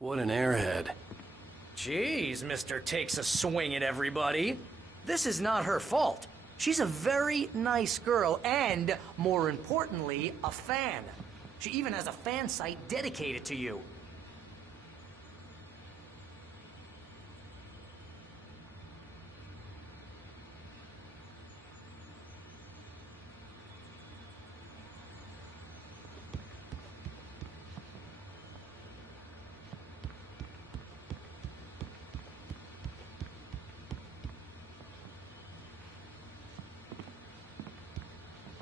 What an airhead. Jeez, Mr. Takes a Swing at Everybody. This is not her fault. She's a very nice girl and, more importantly, a fan. She even has a fan site dedicated to you.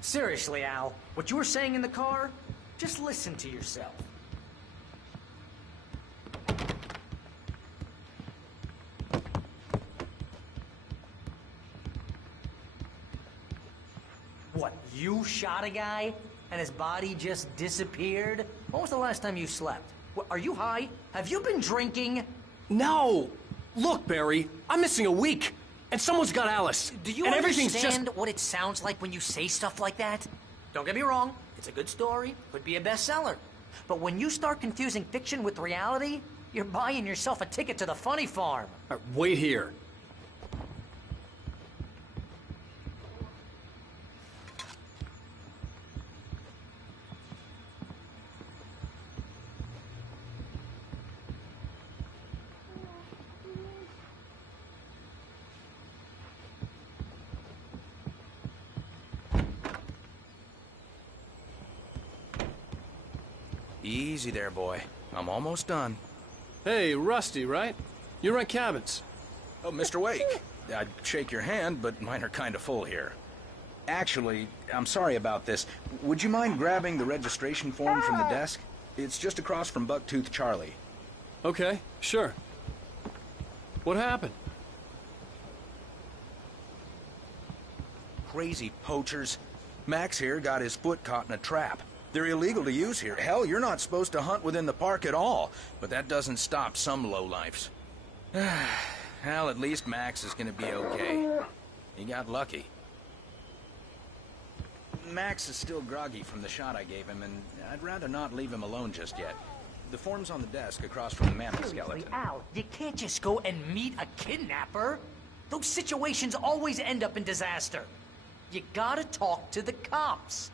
Seriously, Al, what you were saying in the car, just listen to yourself. What, you shot a guy and his body just disappeared? When was the last time you slept? What, are you high? Have you been drinking? No! Look, Barry, I'm missing a week. And someone's got Alice. Do you and understand what it sounds like when you say stuff like that? Don't get me wrong, it's a good story, could be a bestseller. But when you start confusing fiction with reality, you're buying yourself a ticket to the funny farm. Wait here. Easy there, boy. I'm almost done. Hey, Rusty, right? You rent cabins. Oh, Mr. Wake. I'd shake your hand, but mine are kind of full here. Actually, I'm sorry about this. Would you mind grabbing the registration form from the desk? It's just across from Bucktooth Charlie. Okay, sure. What happened? Crazy poachers. Max here got his foot caught in a trap. They're illegal to use here. Hell, you're not supposed to hunt within the park at all. But that doesn't stop some lowlifes. Well, at least Max is gonna be okay. He got lucky. Max is still groggy from the shot I gave him, and I'd rather not leave him alone just yet. The form's on the desk across from the mammoth skeleton. Al, you can't just go and meet a kidnapper. Those situations always end up in disaster. You gotta talk to the cops.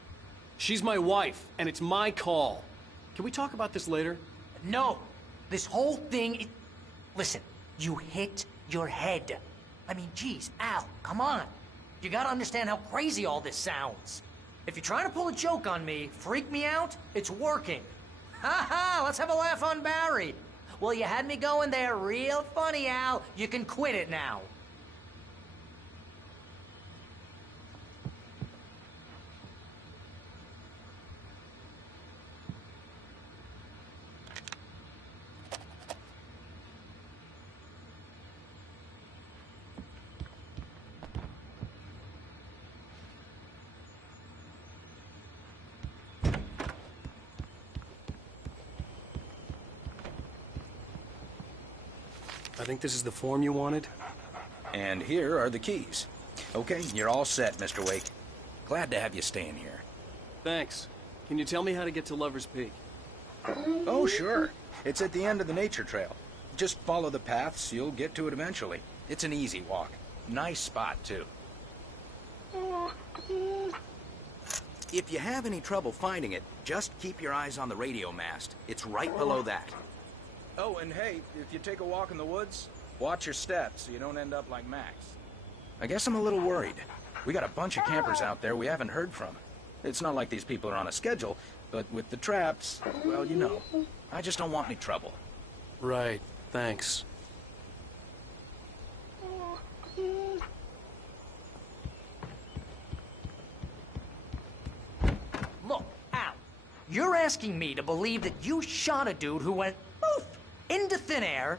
She's my wife, and it's my call. Can we talk about this later? No. This whole thing... Listen, you hit your head. I mean, geez, Al, come on. You gotta understand how crazy all this sounds. If you're trying to pull a joke on me, freak me out, it's working. Ha ha, let's have a laugh on Barry. Well, you had me going there real funny, Al. You can quit it now. I think this is the form you wanted. And here are the keys. Okay, you're all set, Mr. Wake. Glad to have you staying here. Thanks. Can you tell me how to get to Lover's Peak? Oh, sure. It's at the end of the nature trail. Just follow the paths, you'll get to it eventually. It's an easy walk. Nice spot, too. If you have any trouble finding it, just keep your eyes on the radio mast. It's right below that. Oh, and hey, if you take a walk in the woods, watch your steps so you don't end up like Max. I guess I'm a little worried. We got a bunch of campers out there we haven't heard from. It's not like these people are on a schedule, but with the traps, well, you know. I just don't want any trouble. Right, thanks. Look, Al, you're asking me to believe that you shot a dude who went poof into thin air,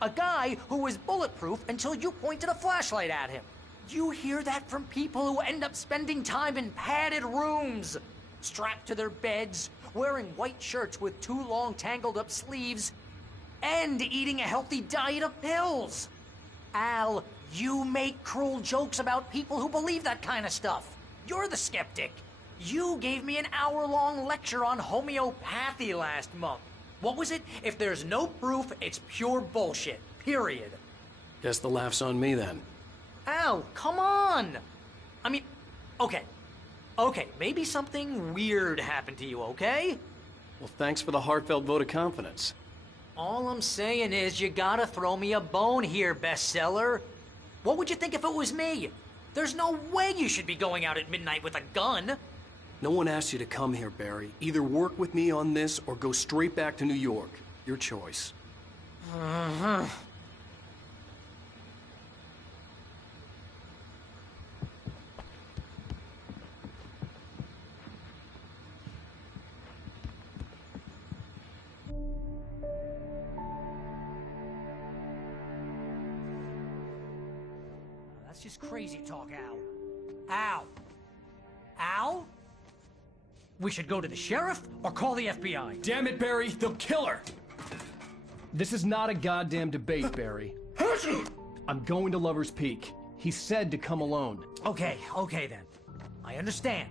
a guy who was bulletproof until you pointed a flashlight at him. You hear that from people who end up spending time in padded rooms, strapped to their beds, wearing white shirts with too long tangled up sleeves, and eating a healthy diet of pills. Al, you make cruel jokes about people who believe that kind of stuff. You're the skeptic. You gave me an hour-long lecture on homeopathy last month. What was it? If there's no proof, it's pure bullshit. Period. Guess the laugh's on me then. Al, come on! I mean, okay. Okay, maybe something weird happened to you, okay? Well, thanks for the heartfelt vote of confidence. All I'm saying is you gotta throw me a bone here, bestseller. What would you think if it was me? There's no way you should be going out at midnight with a gun. No one asked you to come here, Barry. Either work with me on this or go straight back to New York. Your choice. That's just crazy talk, Al. Al? Al? We should go to the sheriff or call the FBI. Damn it, Barry! They'll kill her! This is not a goddamn debate, Barry. I'm going to Lover's Peak. He said to come alone. Okay then. I understand.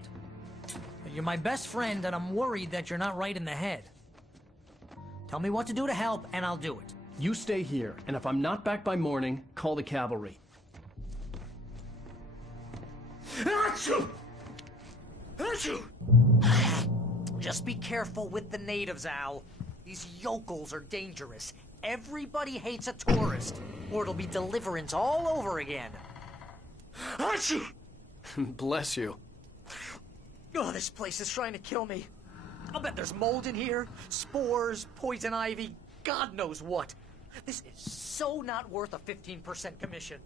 But you're my best friend and I'm worried that you're not right in the head. Tell me what to do to help and I'll do it. You stay here, and if I'm not back by morning, call the cavalry. Just be careful with the natives, Al. These yokels are dangerous. Everybody hates a tourist, or it'll be Deliverance all over again. Bless you. Oh, this place is trying to kill me. I'll bet there's mold in here, spores, poison ivy, God knows what. This is so not worth a 15% commission.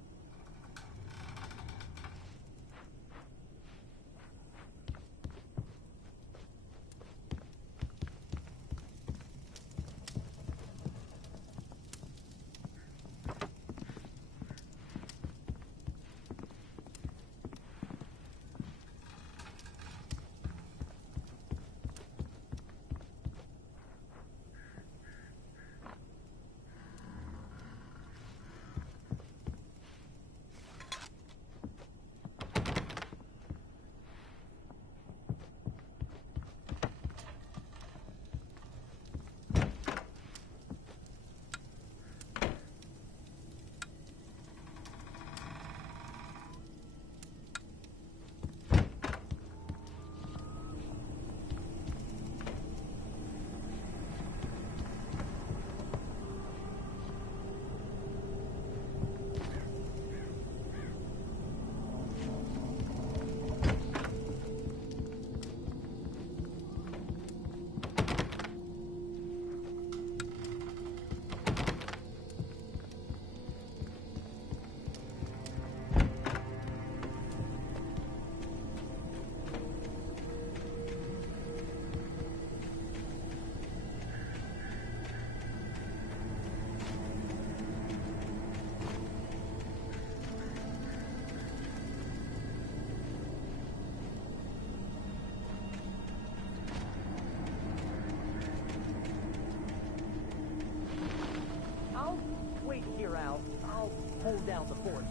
I'll hold down the fort.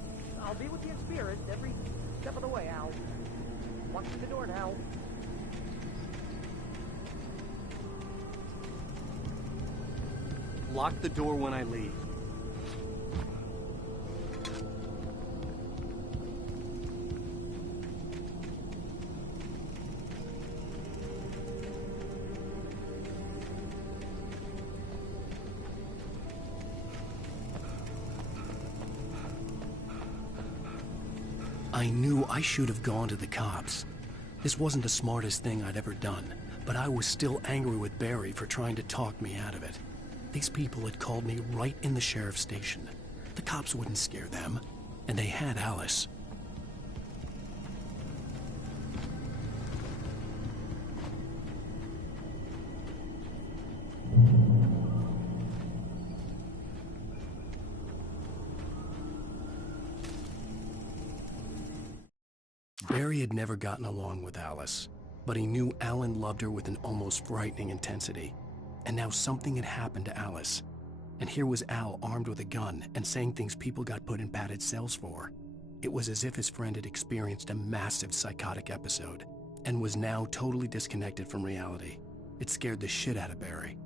I'll be with you in spirit every step of the way, Al. Walk through the door now. Lock the door when I leave. I knew I should have gone to the cops. This wasn't the smartest thing I'd ever done, but I was still angry with Barry for trying to talk me out of it. These people had called me right in the sheriff's station. The cops wouldn't scare them, and they had Alice. Barry had never gotten along with Alice, but he knew Alan loved her with an almost frightening intensity. And now something had happened to Alice. And here was Al armed with a gun and saying things people got put in padded cells for. It was as if his friend had experienced a massive psychotic episode and was now totally disconnected from reality. It scared the shit out of Barry.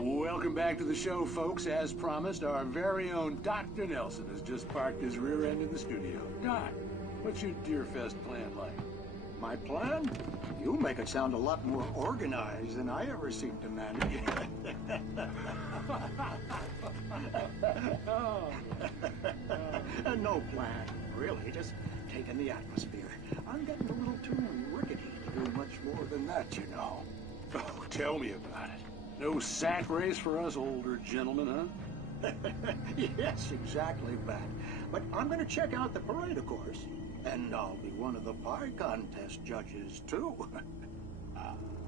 Welcome back to the show, folks. As promised, our very own Dr. Nelson has just parked his rear end in the studio. Doc, what's your Deerfest plan like? My plan? You make it sound a lot more organized than I ever seem to manage. No plan, really. Just taking the atmosphere. I'm getting a little too rickety to do much more than that, you know. Oh, tell me about it. No sack race for us older gentlemen, huh? Yes, exactly, Pat. But I'm going to check out the parade, of course. And I'll be one of the pie contest judges, too.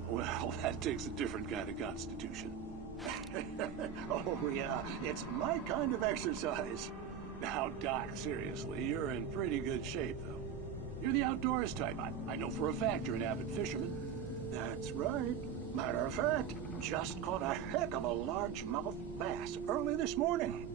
Well, that takes a different kind of constitution. Oh, yeah. It's my kind of exercise. Now, Doc, seriously, you're in pretty good shape, though. You're the outdoors type. I know for a fact you're an avid fisherman. That's right. Matter of fact, just caught a heck of a largemouth bass early this morning.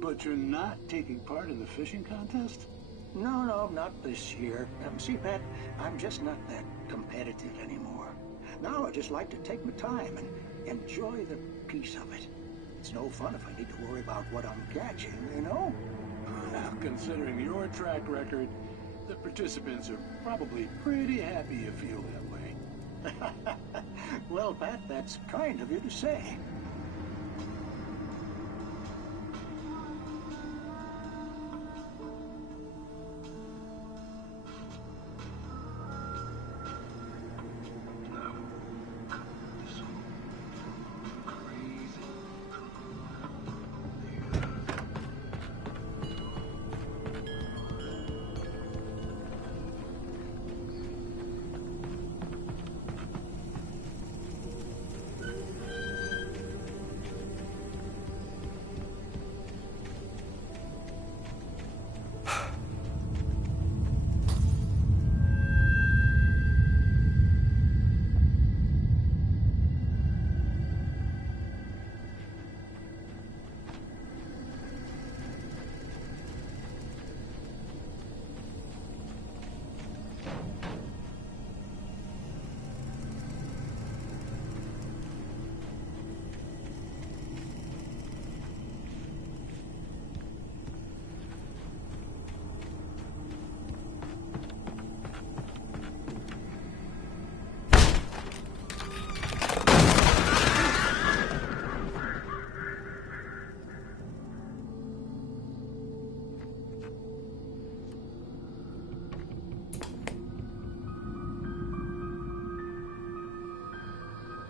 But you're not taking part in the fishing contest? No, not this year. See, Pat, I'm just not that competitive anymore. Now I just like to take my time and enjoy the peace of it. It's no fun if I need to worry about what I'm catching, you know? Well, considering your track record, the participants are probably pretty happy you feel that way. Well, Pat, that's kind of you to say.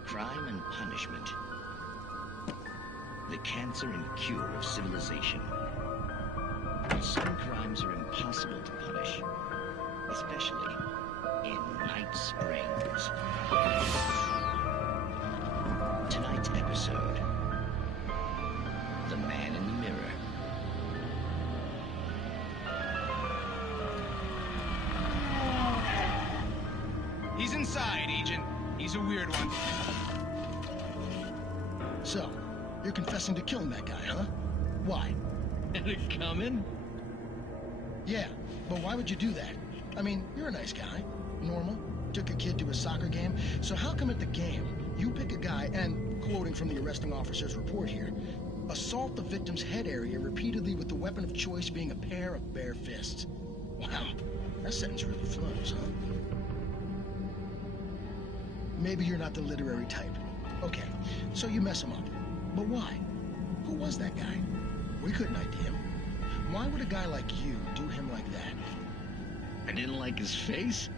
Crime and punishment. The cancer and cure of civilization. Some crimes are impossible to punish, especially in Night Springs. Tonight's episode, The Man in the Mirror. He's inside, Agent. He's a weird one. So, you're confessing to killing that guy, huh? Why? Had it coming? Yeah, but why would you do that? I mean, you're a nice guy. Normal. Took a kid to a soccer game. So how come at the game, you pick a guy and, quoting from the arresting officer's report here, assault the victim's head area repeatedly with the weapon of choice being a pair of bare fists? Wow, that sentence really flows, huh? Maybe you're not the literary type. Okay, so you mess him up. But why? Who was that guy? We couldn't ID him. Why would a guy like you do him like that? I didn't like his face?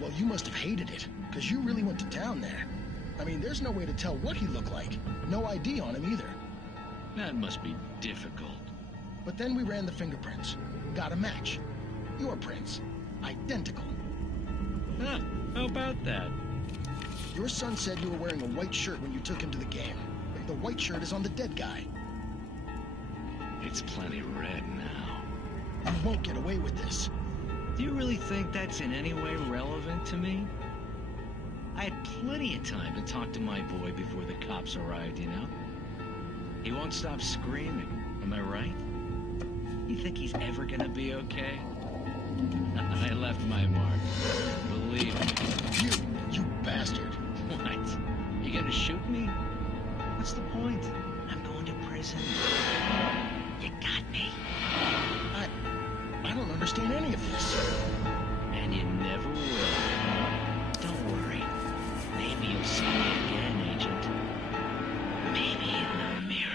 Well, you must have hated it, because you really went to town there. I mean, there's no way to tell what he looked like. No ID on him either. That must be difficult. But then we ran the fingerprints. Got a match. Your prints. Identical. Huh, how about that? Your son said you were wearing a white shirt when you took him to the game. The white shirt is on the dead guy. It's plenty red now. You won't get away with this. Do you really think that's in any way relevant to me? I had plenty of time to talk to my boy before the cops arrived, you know? He won't stop screaming, am I right? You think he's ever gonna be okay? I left my mark. Believe me. You bastard. What? You gonna shoot me? What's the point? I'm going to prison. You got me. I don't understand any of this. And you never will. Don't worry. Maybe you'll see me again, Agent. Maybe in the mirror.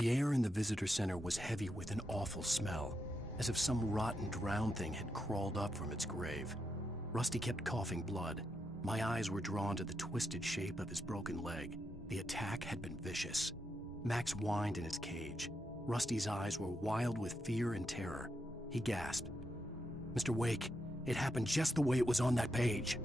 The air in the visitor center was heavy with an awful smell, as if some rotten drowned thing had crawled up from its grave. Rusty kept coughing blood. My eyes were drawn to the twisted shape of his broken leg. The attack had been vicious. Max whined in his cage. Rusty's eyes were wild with fear and terror. He gasped. "Mr. Wake, it happened just the way it was on that page."